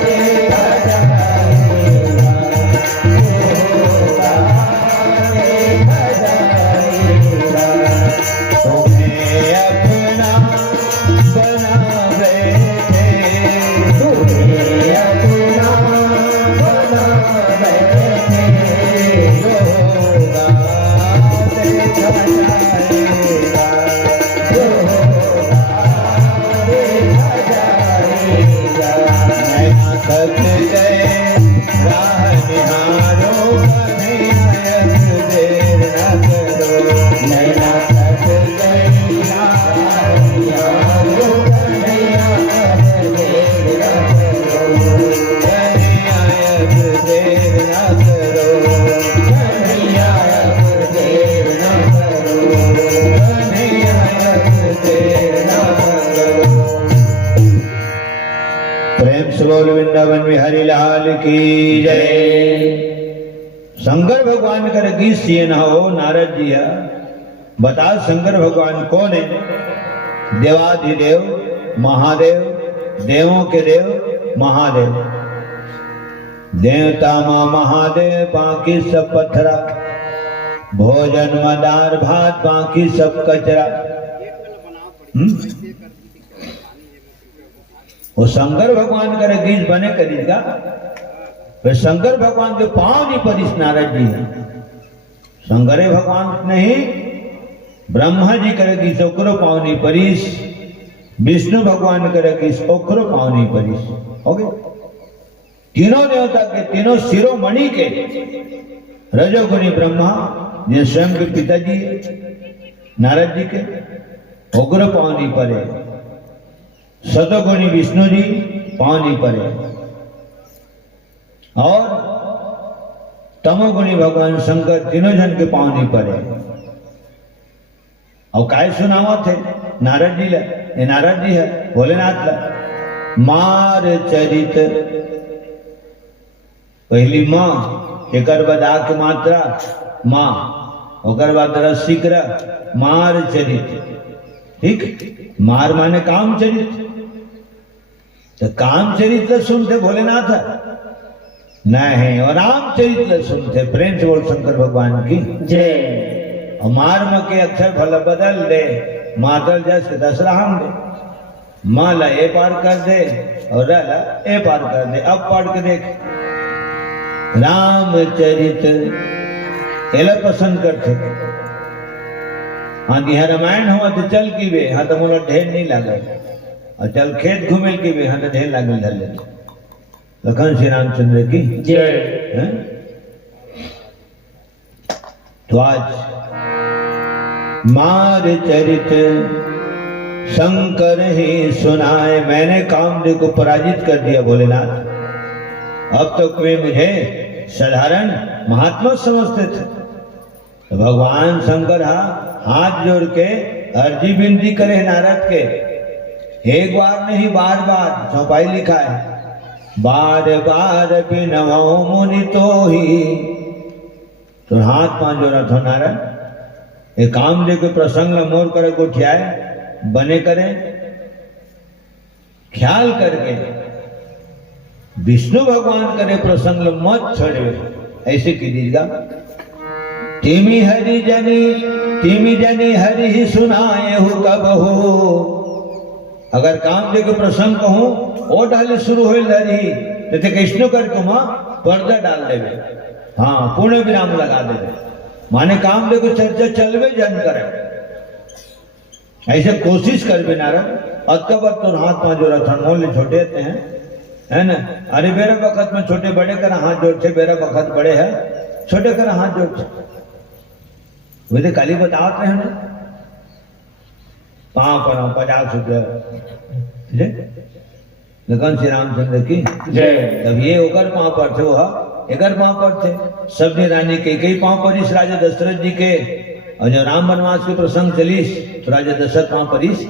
देखा जाएगा, होगा देखा जाएगा। तुम्हें अपना बना बैठे, तुम्हें अपना बना बैठे, से बोल वृंदावन बिहारी लाल की जय। शंकर भगवान कर गीत सिए न हो नारद जी बता शंकर भगवान कौन है? देवाधिदेव महादेव, देवों के देव महादेव। देवता माँ महादेव बाकी सब पत्थरा, भोजन मदार भात बाकी सब कचरा। वो शंकर भगवान करे गीत बने करीगा, वे शंकर भगवान के पांव नहीं परिस नारद जी है। शंकरे भगवान नहीं, ब्रह्मा जी करे गीत ओकरो पांव नहीं परिस, विष्णु भगवान करे गीत ओकरो पांव नहीं परिस। हो गए तीनों देवता के तीनों शिरोमणि के, रजोगुणी ब्रह्मा जो स्वयं के पिताजी नारद जी के ओकरो पांव नहीं पड़े, सतोगुणी विष्णु जी पांव नहीं पड़े, और तमोगुणी भगवान शंकर तीनों जन के पांव नहीं पड़े। और काय सुनावा थे नारद जी ला, ये नारद जी है भोलेनाथ ला। मार चरित पहली माँ, एक बाद आ के मात्रा माँ, ओकर बाद रसिक मार चरित। ठीक, मार माने काम चरित, तो काम चरित्र सुनते भोलेनाथ नहीं, और राम चरित्र सुनते। प्रेम से बोल शंकर भगवान की जय। और मार म के अक्षर भला बदल दे, मातल जस दस राम दे, माला ए पार कर दे और रला ए पार कर दे। अब पढ़ के देख, रामचरित एला पसंद करते। हाँ दिहा रामायण हुआ तो चल की वे, हाँ तो मोला ढेर नहीं लगे, और चल खेत घूमे की वे, हाँ तो ढेर लागल धले। लखन श्री रामचंद्र की जय। तो आज मार चरित शंकर ही सुनाए, मैंने कामदेव को पराजित कर दिया भोलेनाथ। अब तक वे मुझे साधारण महात्मा समझते थे, तो भगवान शंकर हाथ जोड़ के अर्जी विनती करे नारद के, एक बार नहीं बार बार चौपाई लिखा है, बार बार बिनवो मुनि तो ही। तो हाथ पांच जोड़ा था नारद, एक कामदेव के प्रसंग में मोर करे गोठियाए बने करे, ख्याल करके विष्णु भगवान करे प्रसंग मत छोड़े, ऐसे कीजिएगा। तिमी जनी हरि ही सुनाए हो कब हो। अगर कामदेव के प्रसंग कहूं ओ ढाले शुरू हो लरी, तो कृष्ण करके मां पर्दा डाल देवे, हाँ पूर्ण विराम लगा देवे, माने कामदेव को चर्चा चलवे जन करे। ऐसे कोशिश कर भी नारद, अतकबर तो हाथ पांच जोड़ा थनमोल छोटे हैं, है ना। अरे बेरा वक्त में छोटे बड़े कर हाथ जोड़ते, बेरा वक्त बड़े है छोटे कर हाथ जोड़ते। वे तो काली बताते हैं ना, पाँव पर 50 रुपया लखन श्री रामचंद्र की जय। तब ये ओकर पाँव पर थे, वह एकर पाँव पर थे। सबने रानी के कई पाँव पर इस राजा दशरथ जी के, और जब राम वनवास के प्रसंग चलीस तो राजा दशरथ पाँव पर इस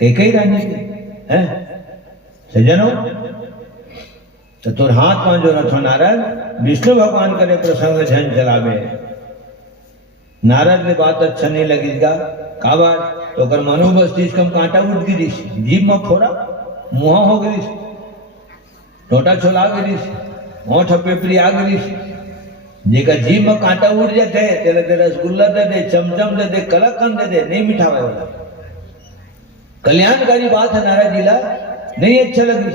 कई रानी के हैं सजनो। तो तुर हाथ पांच जो रथो नारद, विष्णु भगवान करे प्रसंग झन चलावे। नारद ने बात अच्छा नहीं लगेगा, का बात तो कर मनोबस्ती कम कांटा उठ गिरी, जीभ में फोड़ा मुहा हो गिरी, टोटा छोला गिरी, होठ पेपरी आ गिरी। जेकर जीभ में कांटा उठ जाते तेरे तेरे रसगुल्ला दे दे, चमचम दे दे, कलाकंद दे दे, नहीं मिठावे वाला। कल्याणकारी बात है नारद जी ला, नहीं अच्छा लगी।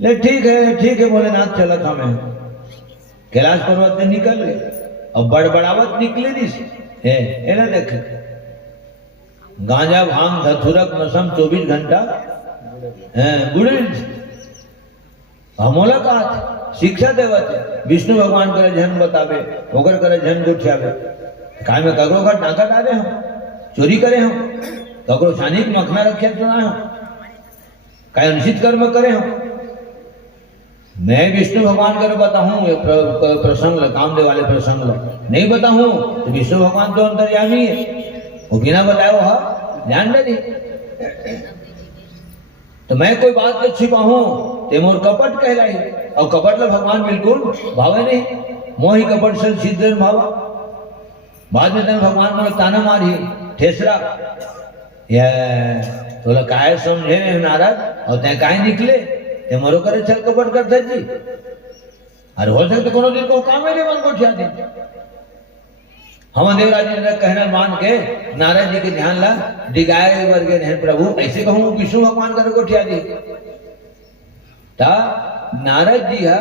ले ठीक है भोलेनाथ चला था मैं, कैलाश पर्वत से निकल गए, अब बड़बड़ावत निकले नहीं है ना। देख गांजा भांग धतुरक नशम 24 घंटा गुड़े हमोला का शिक्षा देवत विष्णु भगवान करे जन बतावे, ओकर करे जन गुठियावे। काय में कगरो का टाका डाले हम, चोरी करे हम, कगरो छानी मखना रखे चुना हम, काय अनुचित कर्म करे हम। मैं विष्णु भगवान करे बताऊं प्रसंग कामदेव वाले प्रसंग नहीं बताऊं तो विष्णु भगवान तो अंतर्यामी है, वो बिना बताए वो ध्यान दे दी। तो मैं कोई बात को छिपाऊं ते मोर कपट कहलाई। और कपट ला भगवान बिल्कुल भावे नहीं, मोही कपट से सिद्ध भावा। बाद में भगवान मोर ताना मारी ठेसरा, ये तोला काय समझे नारद, और ते काय निकले ते मरो करे छल कपट करते जी। अरे हो सकते कोनो दिन को काम है मन को ध्यान दे। हम देवराज जी ने कहना मान के नारद जी के ध्यान ला डिगाए वर्गे नहीं प्रभु, ऐसे कहूं विष्णु भगवान करे को ठिया दी। ता नारद जी हा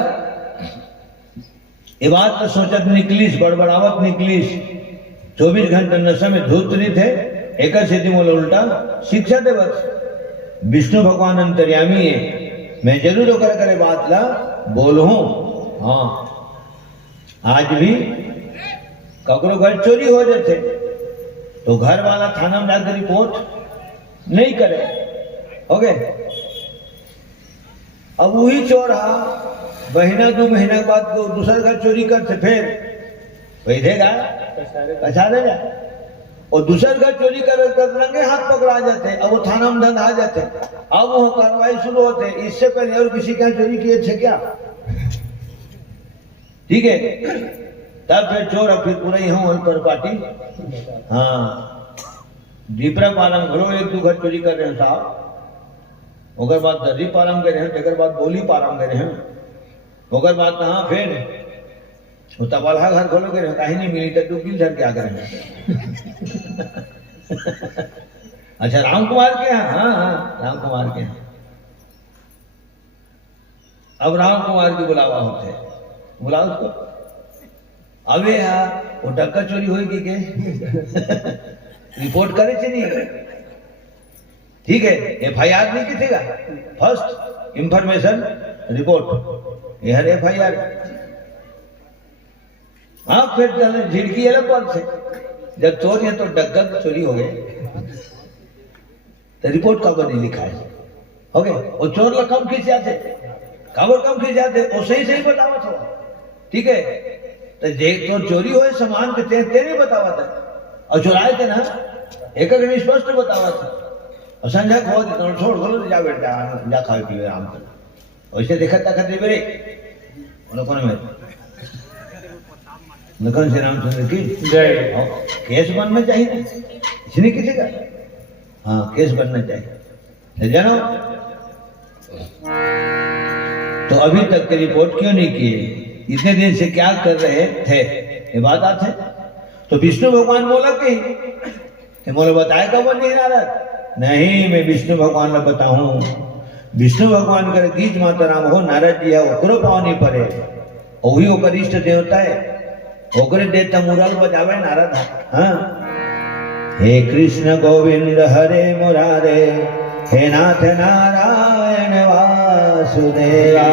ये बात तो सोचत निकलीस, बड़बड़ावत निकलीस। 24 घंटे नशे में धूत नहीं थे, एक स्थिति में उल्टा शिक्षा देवत। विष्णु भगवान अंतर्यामी है, मैं जरूर होकर करे बात ला बोलूं। हाँ आज भी ककरो घर चोरी हो जाते तो घर वाला थाना में जाकर रिपोर्ट नहीं करे, हो गए। अब वही चोर हा महीना 2 महीना के बाद दूसरा घर चोरी करते, फिर पैदेगा पैसा देगा, और दूसरा घर चोरी कर रंगे हाथ पकड़ा जाते। अब वो थाना में धंधा जाते, अब वो कार्रवाई शुरू होते। इससे पहले और किसी का चोरी किए थे क्या? ठीक है, तब फिर चोर अब फिर पूरा यहाँ वहीं पर पार्टी। हाँ दीपरा पालम घरो 1-2 घर चोरी कर रहे हैं साहब, ओकर बाद दर्री पालम कर रहे हैं, तेकर बाद बोली पालम कर रहे हैं, ओकर बाद कहाँ फिर वो तबाला घर खोलो के कहीं नहीं मिली तो डूबी धर क्या करेंगे। अच्छा राम कुमार के यहाँ, हाँ हाँ राम कुमार के यहाँ। अब राम कुमार की बुलावा होते, बुलाओ उसको। अबे यार वो डक्का चोरी होगी के रिपोर्ट करे थे नहीं, ठीक है, FIR नहीं किसेगा, फर्स्ट इंफॉर्मेशन रिपोर्ट, यह FIR। हाँ फिर झिड़की अलग बात से, जब चोर है तो डग्गा चोरी हो गए तो रिपोर्ट कब नहीं लिखा है, हो गए। वो चोर लोग कम खींच जाते, खबर कम खींच जाते, वो सही सही बतावा था, ठीक है। तो देख तो चोरी हो सामान के ते नहीं बतावा था, और चुराए थे ना एक स्पष्ट बतावा था। और संजय खो तो छोड़ बोलो जा बेटा जा खाए पिए आराम से। वैसे देखा तक मेरे कौन में लखन श्री रामचंद्र की जय। केस बनना चाहिए, इसने किसी का, हाँ केस बनना चाहिए जानो। तो अभी तक की रिपोर्ट क्यों नहीं किए, इतने दिन से क्या कर रहे थे, ये बात आते। तो विष्णु भगवान बोला कि बोले बताए कब नहीं नारद, नहीं मैं विष्णु भगवान ने बताऊं। विष्णु भगवान कर गीत माता राम हो, नारद जी है ओकरो पाँव नहीं पड़े, वही ओकर इष्ट देवता है, ओकरे देवता मुरल बजावे नारद। हाँ हे कृष्ण गोविंद हरे मुरारे, हे नाथ नारायण वासुदेवा।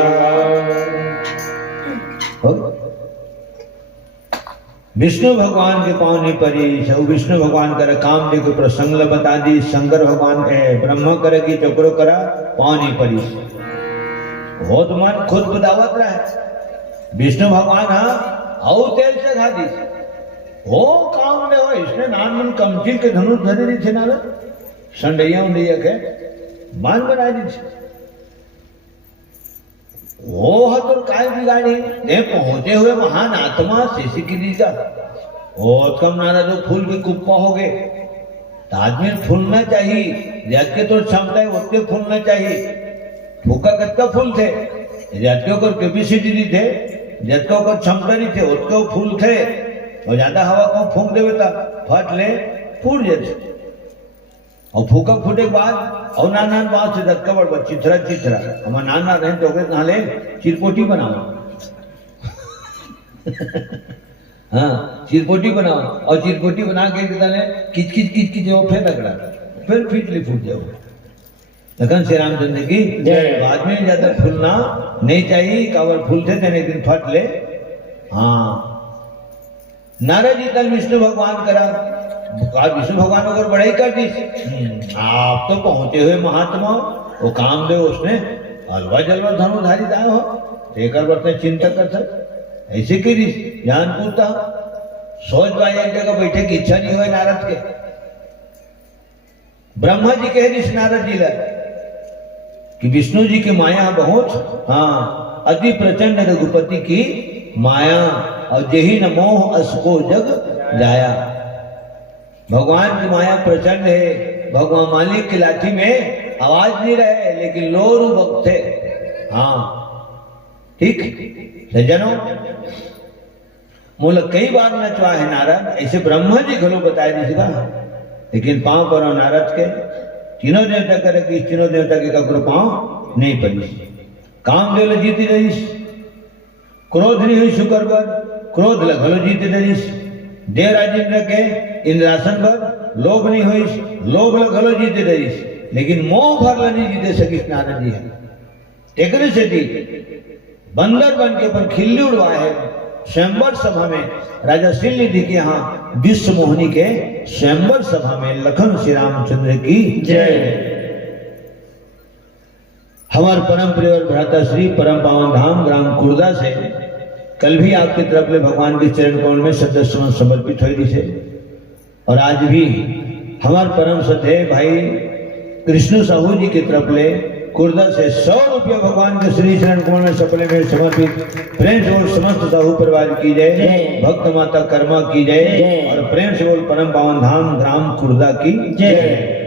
विष्णु भगवान के पाँव नहीं पड़ी, सब विष्णु भगवान करे काम देखो प्रसंग बता दी। शंकर भगवान कहे ब्रह्म करेगी चक्रो करा पाँव नहीं पड़ी, वो तुम्हारे खुद बदावत रहा है। विष्णु भगवान हाँ और तेल से खा दी, वो काम ले हो। इसने नान मन कमचिल के धनुष धरे दी थे ना, संडैया उंडैया के बांध बना दी थी। वो है तो काय बिगाड़ी, ये पहुंचे हुए महान आत्मा शेषी की दी जा। बहुत कम नारा जो फूल की कुप्पा हो गए, ताजमेल फूलना चाहिए, जज के तो क्षमता है उतने फूलना चाहिए। फूका कत का फूल थे, जज के ऊपर कैपेसिटी नहीं थे, जज के ऊपर क्षमता नहीं थे, उसके फूल थे। और ज्यादा हवा को फूंक देवे तो फट ले फूट जाते, और फूका फूटे के बाद और नाना बात से दत्का बड़ चिथरा चिथरा हमारा नाना रहे तो कहा ले चिरपोटी बनाओ। हाँ चिरपोटी बनाओ, और चिरपोटी बना के किच किच किच किच फिर रगड़ा, फिर फिटली फूट जाओ। लखन श्री रामचंद्र की बाद में ज्यादा फूलना नहीं चाहिए, कावर फूलते थे एक दिन फट ले। हाँ नारद जी कल विष्णु भगवान करा, विष्णु भगवान को बड़ाई कर दी। आप तो पहुंचे हुए महात्मा, वो काम दे उसने हलवा जलवा धनुधारी दाए हो, देकर बरते चिंता कर ऐसे की जान पूछता सोच भाई एक जगह बैठे की इच्छा नहीं हुई नारद के। ब्रह्मा जी कहे ऋषि नारद जी ला कि विष्णु जी की माया बहुत, हाँ, अति प्रचंड रघुपति की माया, और यही न मोह असको जग जाया। भगवान की माया प्रचंड है, भगवान मालिक की लाठी में आवाज नहीं रहे लेकिन लोरू बकते। हाँ ठीक सज्जनों, मूल कई बार नचवा है नारद, ऐसे ब्रह्मा जी घलो बताए दीजिएगा, लेकिन पांव पर नारद के तीनों देवता करे कि तीनों देवता के ककरो पांव नहीं पड़ी। काम जो जीती रहीस, क्रोध नहीं हुई शुक्र पर, क्रोध लगलो जीते रहीस। देव राजेंद्र के इंद्रासन पर लोभ नहीं हुई, लोभ लगलो जीते रहीस, लेकिन मोह भर नहीं जीते सकीस नारद जी है। टेकने से थी बंदर बन के पर खिल्ली उड़वाए है स्वयंवर सभा में, राजा श्रीनिधि के यहाँ विश्व मोहिनी के स्वयंवर सभा में। लखन श्री रामचंद्र की जय। हमारे परम प्रिय भ्राता श्री परम पावन धाम ग्राम खुर्दा से कल भी आपकी तरफ ले भगवान के चरण कमल में सदस्य समर्पित हुई से, और आज भी हमारे परम सदे भाई कृष्ण साहू जी की तरफ ले खुर्दा से 100 रुपया भगवान के श्री चरण कमल में सपने में समर्पित। प्रेम से बोल समस्त साहू परिवार की जय, भक्त माता कर्मा की जय, और प्रेम से बोल परम पावन धाम ग्राम खुर्दा की जय।